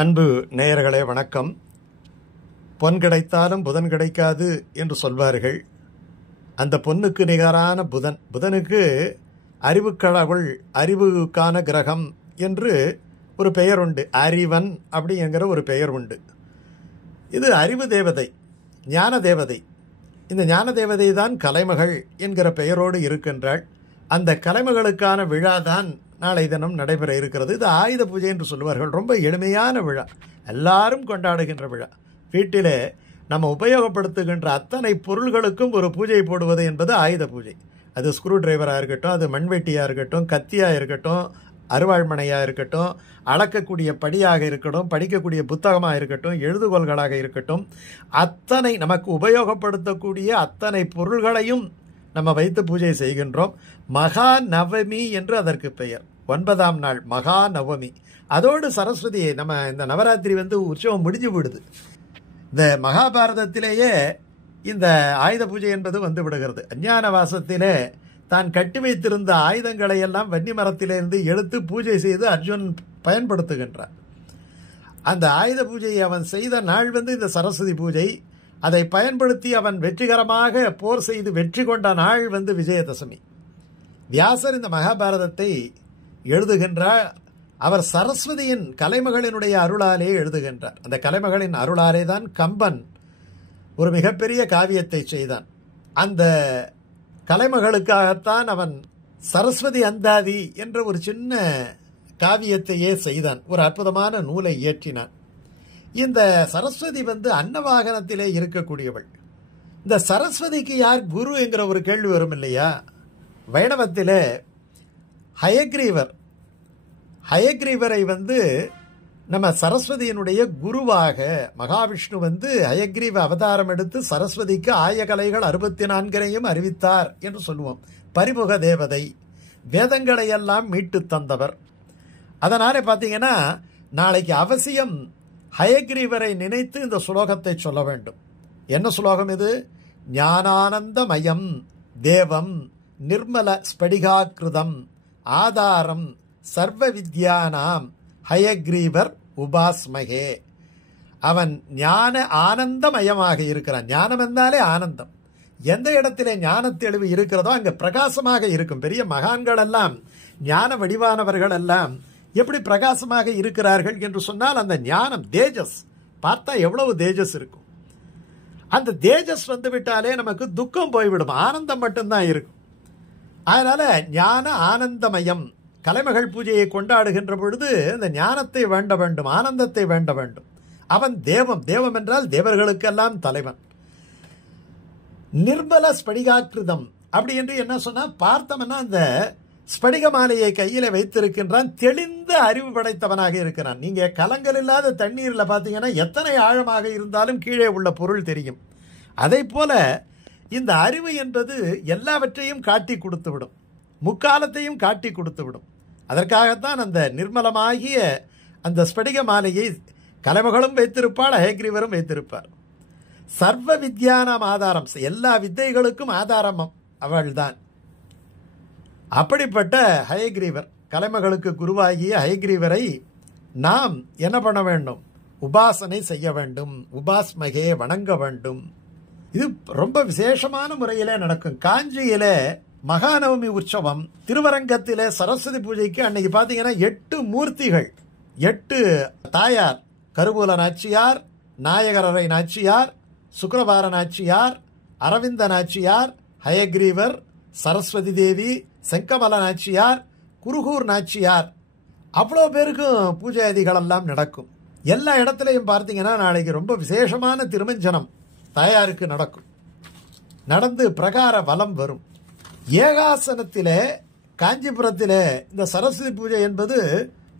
அன்பு நேயர்களே வணக்கம். பொன் கிடைத்தாலும் புதன் கிடைக்காது என்று சொல்வார்கள். அந்த பொன்னுக்கு நிகரான புதனுக்கு அறிவுக்கடவுள், அறிவுக்கான கிரகம் என்று ஒரு பெயர் உண்டு. அறிவன் அப்படிங்கிற ஒரு பெயர் உண்டு. இது அறிவு தேவதை, ஞான தேவதை. இந்த ஞான தேவதை தான் கலைமகள் என்கிற பெயரோடு இருக்கின்றாள். அந்த கலைமகளுக்கான விழா தான் நாளை தினம் நடைபெற இருக்கிறது. இது ஆயுத பூஜை என்று சொல்லுவார்கள். ரொம்ப எளிமையான விழா, எல்லாரும் கொண்டாடுகின்ற விழா. வீட்டிலே நம்ம உபயோகப்படுத்துகின்ற அத்தனை பொருள்களுக்கும் ஒரு பூஜை போடுவது என்பது ஆயுத பூஜை. அது ஸ்க்ரூ டிரைவராக இருக்கட்டும், அது மண்வெட்டியாக இருக்கட்டும், கத்தியாக இருக்கட்டும், அருவாள்மனையாக இருக்கட்டும், அளக்கக்கூடிய படியாக இருக்கட்டும், படிக்கக்கூடிய புத்தகமாக இருக்கட்டும், எழுதுகோள்களாக இருக்கட்டும், அத்தனை நமக்கு உபயோகப்படுத்தக்கூடிய அத்தனை பொருள்களையும் நம்ம வைத்து பூஜை செய்கின்றோம். மகா நவமி என்று அதற்கு பெயர். 9ஆம் நாள் மகா நவமி. அதோடு சரஸ்வதி, நம்ம இந்த நவராத்திரி உற்சவம் முடிஞ்சு விடுது. இந்த மகாபாரதத்திலேயே இந்த ஆயுத பூஜை என்பது வந்து விடுகிறது. அஞ்ஞான வாசத்திலே தான் கட்டி வைத்திருந்த ஆயுதங்களை எல்லாம் வன்னி மரத்திலிருந்து எடுத்து பூஜை செய்து அர்ஜுன் பயன்படுத்துகின்றான். அந்த ஆயுத பூஜையை அவன் செய்த நாள் இந்த சரஸ்வதி பூஜை. அதை பயன்படுத்தி அவன் வெற்றிகரமாக போர் செய்து வெற்றி கொண்ட நாள் விஜயதசமி. வியாசர் இந்த மகாபாரதத்தை எழுதுகின்றார். அவர் சரஸ்வதியின் கலைமகளினுடைய அருளாலே எழுதுகின்றார். அந்த கலைமகளின் அருளாலே தான் கம்பன் ஒரு மிகப்பெரிய காவியத்தை செய்தான். அந்த கலைமகளுக்காகத்தான் அவன் சரஸ்வதி அந்தாதி என்ற ஒரு சின்ன காவியத்தையே செய்தான். ஒரு அற்புதமான நூலை இயற்றினான். இந்த சரஸ்வதி அன்னவாகனத்திலே இருக்கக்கூடியவள். இந்த சரஸ்வதிக்கு யார் குரு என்கிற ஒரு கேள்வி வரும் இல்லையா? வைணவத்திலே ஹயக்ரீவரை நம்ம சரஸ்வதியினுடைய குருவாக மகாவிஷ்ணு ஹயக்ரீவ அவதாரம் எடுத்து சரஸ்வதிக்கு ஆயகலைகள் 64 அறிவித்தார் என்று சொல்லுவோம். பரிமுக தேவதை, வேதங்களை எல்லாம் மீட்டு தந்தவர். அதனாலே பார்த்தீங்கன்னா நாளைக்கு அவசியம் ஹயக்ரீவரை நினைத்து இந்த ஸ்லோகத்தை சொல்ல வேண்டும். என்ன ஸ்லோகம் இது? ஞானானந்தமயம் தேவம் நிர்மல ஸ்படிகாக்கிருதம் ஆதாரம் சர்வ வித்யானாம் ஹயக்ரீவர் உபாஸ்மகே. அவன் ஞான ஆனந்தமயமாக இருக்கிறான். ஞானம் என்றாலே ஆனந்தம். எந்த இடத்திலே ஞான தெளிவு இருக்கிறதோ அங்கே பிரகாசமாக இருக்கும். பெரிய மகான்கள் எல்லாம், ஞான வடிவானவர்கள் எல்லாம் எப்படி பிரகாசமாக இருக்கிறார்கள் என்று சொன்னால் அந்த ஞானம், தேஜஸ் பார்த்தா எவ்வளவு தேஜஸ் இருக்கும். அந்த தேஜஸ் விட்டாலே நமக்கு துக்கம் போய்விடும், ஆனந்தம் மட்டும்தான் இருக்கும். அதனால ஞான ஆனந்தமயம். கலைமகள் பூஜையை கொண்டாடுகின்ற பொழுது அந்த ஞானத்தை வேண்ட வேண்டும், ஆனந்தத்தை வேண்ட வேண்டும். அவன் தேவம். தேவம் என்றால் தேவர்களுக்கெல்லாம் தலைவன். நிர்மல ஸ்படிகாக்கிருதம் அப்படி என்று என்ன சொன்னா, பார்த்தவனா அந்த ஸ்படிக மாலையை கையில வைத்திருக்கின்றான். தெளிந்த அறிவு படைத்தவனாக இருக்கிறான். நீங்க கலங்கல் இல்லாத தண்ணீர்ல பாத்தீங்கன்னா எத்தனை ஆழமாக இருந்தாலும் கீழே உள்ள பொருள் தெரியும். அதை போல இந்த அறிவு என்பது எல்லாவற்றையும் காட்டி கொடுத்துவிடும், முக்காலத்தையும் காட்டி கொடுத்துவிடும். அதற்காகத்தான் அந்த நிர்மலமாகிய அந்த ஸ்படிக மாலையை கலைமகளும் வைத்திருப்பாள், ஹயக்ரீவரும் வைத்திருப்பார். சர்வ வித்யானாம் ஆதாரம், எல்லா வித்தைகளுக்கும் ஆதாரம் அவள்தான். அப்படிப்பட்ட ஹயக்ரீவர், கலைமகளுக்கு குருவாகிய ஹயக்ரீவரை நாம் என்ன பண்ண வேண்டும்? உபாசனை செய்ய வேண்டும். உபாஸ்மகே, வணங்க வேண்டும். இது ரொம்ப விசேஷமான முறையிலே நடக்கும். காஞ்சியிலே மகாநவமி உற்சவம், திருவரங்கத்திலே சரஸ்வதி பூஜைக்கு அன்னைக்கு பார்த்தீங்கன்னா 8 மூர்த்திகள், 8 தாயார், கருவூல நாச்சியார், நாயகரரை நாச்சியார், சுக்கிரவார நாச்சியார், அரவிந்த நாச்சியார், ஹயக்ரீவர், சரஸ்வதி தேவி, செங்கமல நாச்சியார், குருகூர் நாச்சியார், அவ்வளோ பேருக்கும் பூஜாதிகள் எல்லாம் நடக்கும். எல்லா இடத்துலையும் பார்த்தீங்கன்னா நாளைக்கு ரொம்ப விசேஷமான திருமஞ்சனம் தாயாருக்கு நடக்கும். நடந்து பிரகார வலம் வரும். ஏகாசனத்திலே காஞ்சிபுரத்திலே இந்த சரஸ்வதி பூஜை என்பது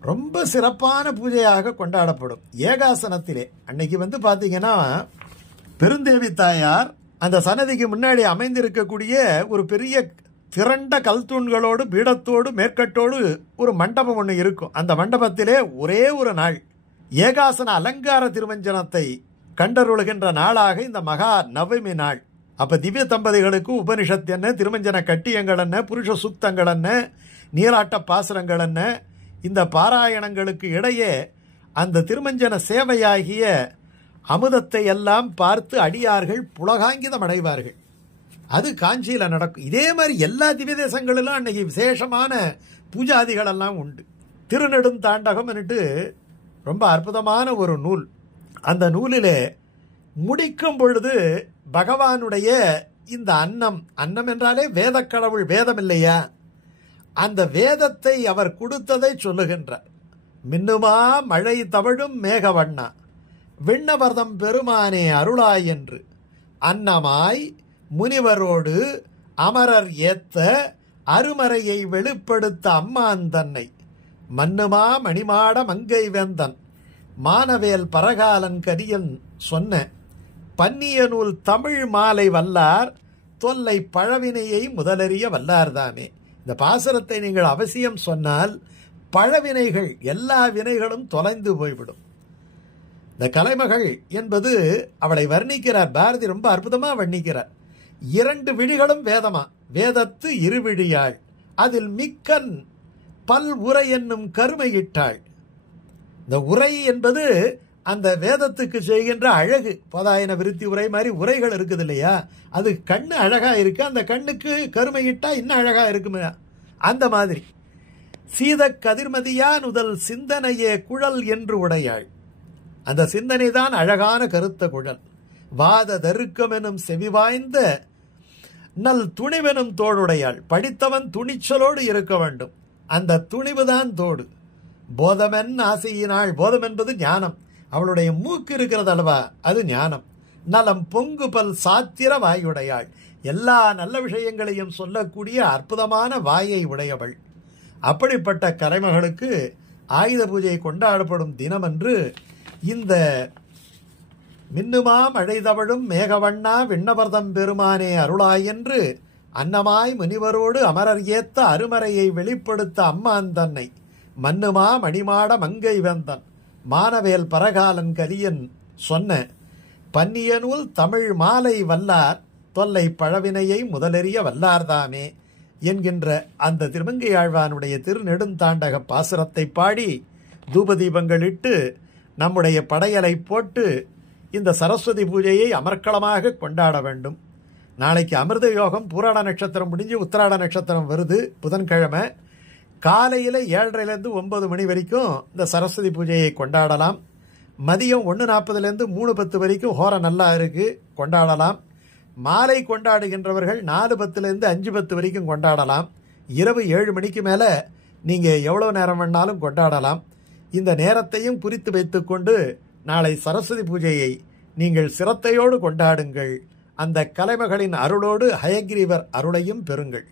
ரொம்ப சிறப்பான பூஜையாக கொண்டாடப்படும். ஏகாசனத்திலே அன்னைக்கு பார்த்தீங்கன்னா பெருந்தேவி தாயார் அந்த சன்னதிக்கு முன்னாடி அமைந்திருக்கக்கூடிய ஒரு பெரிய திரண்ட கல் தூண்களோடு பீடத்தோடு மேற்கட்டோடு ஒரு மண்டபம் ஒன்று இருக்கும். அந்த மண்டபத்திலே ஒரே ஒரு நாள் ஏகாசன அலங்கார திருமஞ்சனத்தை கண்டருளுகின்ற நாளாக இந்த மகா நவமி நாள். அப்ப திவ்ய தம்பதிகளுக்கு உபனிஷத் என்ன, திருமஞ்சன கட்டியங்கள் என்ன, புருஷ சூக்தங்கள் என்ன, நீராட்ட பாசுரங்கள் என்ன, இந்த பாராயணங்களுக்கு இடையே அந்த திருமஞ்சன சேவையாகிய அமுதத்தை எல்லாம் பார்த்து அடியார்கள் புலகாங்கிதம் அடைவார்கள். அது காஞ்சியில நடக்கும். இதே மாதிரி எல்லா திவ்ய தேசங்களிலும் அன்னைக்கு விசேஷமான பூஜாதிகள் எல்லாம் உண்டு. திருநெடுந்தாண்டகம் ரொம்ப அற்புதமான ஒரு நூல். அந்த நூலிலே முடிக்கும் பொழுது பகவானுடைய இந்த அன்னம் என்றாலே வேதக்கடவுள், வேதம் இல்லையா, அந்த வேதத்தை அவர் கொடுத்ததை சொல்லுகின்றார். மின்னுமா மழை தவழும் மேகவண்ணா விண்ணவர்தம் பெருமானே அருளாய் என்று அன்னமாய் முனிவரோடு அமரர் ஏத்த அருமறையை வெளிப்படுத்த அம்மான் தன்னை மன்னுமா மணிமாட மங்கை வேந்தன் மானவேல் பரகாலன் கரியன் சொன்ன பன்னிய நூல் தமிழ் மாலை வல்லார் தொல்லை பழவினையை முதலறிய வல்லார்தாமே. இந்த பாசுரத்தை நீங்கள் அவசியம் சொன்னால் பழவினைகள், எல்லா வினைகளும் தொலைந்து போய்விடும். இந்த கலைமகள் என்பது அவளை வர்ணிக்கிறார் பாரதி, ரொம்ப அற்புதமா வர்ணிக்கிறார். 2 விழிகளும் வேதமா, வேதத்து இருவிழியாள், அதில் மிக்கன் பல் உரை என்னும் கருமையிட்டாள். இந்த உரை என்பது அந்த வேதத்துக்கு செய்கின்ற அழகு. போதாயன விருத்தி உரை மாதிரி உரைகள் இருக்குது இல்லையா, அது கண்ணு அழகா இருக்கு, அந்த கண்ணுக்கு கருமையிட்டா இன்னும் அழகா இருக்குமே. அந்த மாதிரி சீத கதிர்மதியான் முதல் சிந்தனையே குழல் என்று உடையாள். அந்த சிந்தனை தான் அழகான கருத்த குழல். வாத தருக்கம் எனும் செவிவாய்ந்த நல் துணிவெனும் தோடுடையாள். படித்தவன் துணிச்சலோடு இருக்க வேண்டும், அந்த துணிவுதான் தோடு. போதமென் ஆசையினாள், போதம் என்பது ஞானம். அவளுடைய மூக்கு இருக்கிறது அல்லவா, அது ஞானம். நலம் பொங்கு பல் சாத்திர வாயுடையாள், எல்லா நல்ல விஷயங்களையும் சொல்லக்கூடிய அற்புதமான வாயை உடையவள். அப்படிப்பட்ட கலைமகளுக்கு ஆயுத பூஜை கொண்டாடப்படும் தினமன்று இந்த மின்னுமா மழை தவழும் மேகவண்ணா விண்ணவர்தம் பெருமானே அருளாய் என்று அன்னமாய் முனிவரோடு அமரர் ஏத்த அருமறையை வெளிப்படுத்த அம்மான் தன்னை மன்னுமா மணிமாட மங்கை வேந்தன் மானவேல் பரகாலன் கரியன் சொன்ன பன்னிய நூல் தமிழ் மாலை வல்லார் தொல்லை பழவினையை முதலறிய வல்லார்தாமே என்கின்ற அந்த திருமங்கையாழ்வானுடைய திருநெடுந்தாண்டக பாசுரத்தை பாடி தூபதீபங்கள் இட்டு நம்முடைய படையலை போட்டு இந்த சரஸ்வதி பூஜையை அமர்க்களமாக கொண்டாட வேண்டும். நாளைக்கு அமிர்த யோகம், பூராட நட்சத்திரம் முடிஞ்சு உத்திராட நட்சத்திரம் வருது, புதன்கிழமை காலையில் 7:30 to 9 மணி வரைக்கும் இந்த சரஸ்வதி பூஜையை கொண்டாடலாம். மதியம் 1:40 to 3:10 வரைக்கும் ஹோர நல்லா இருக்கு, கொண்டாடலாம். மாலை கொண்டாடுகின்றவர்கள் 4:10 to 5:10 வரைக்கும் கொண்டாடலாம். இரவு 7 மணிக்கு மேலே நீங்கள் எவ்வளோ நேரம் வேணாலும் கொண்டாடலாம். இந்த நேரத்தையும் குறித்து வைத்துக்கொண்டு நாளை சரஸ்வதி பூஜையை நீங்கள் சிரத்தையோடு கொண்டாடுங்கள். அந்த கலைமகளின் அருளோடு ஹயக்ரீவர் அருளையும் பெறுங்கள்.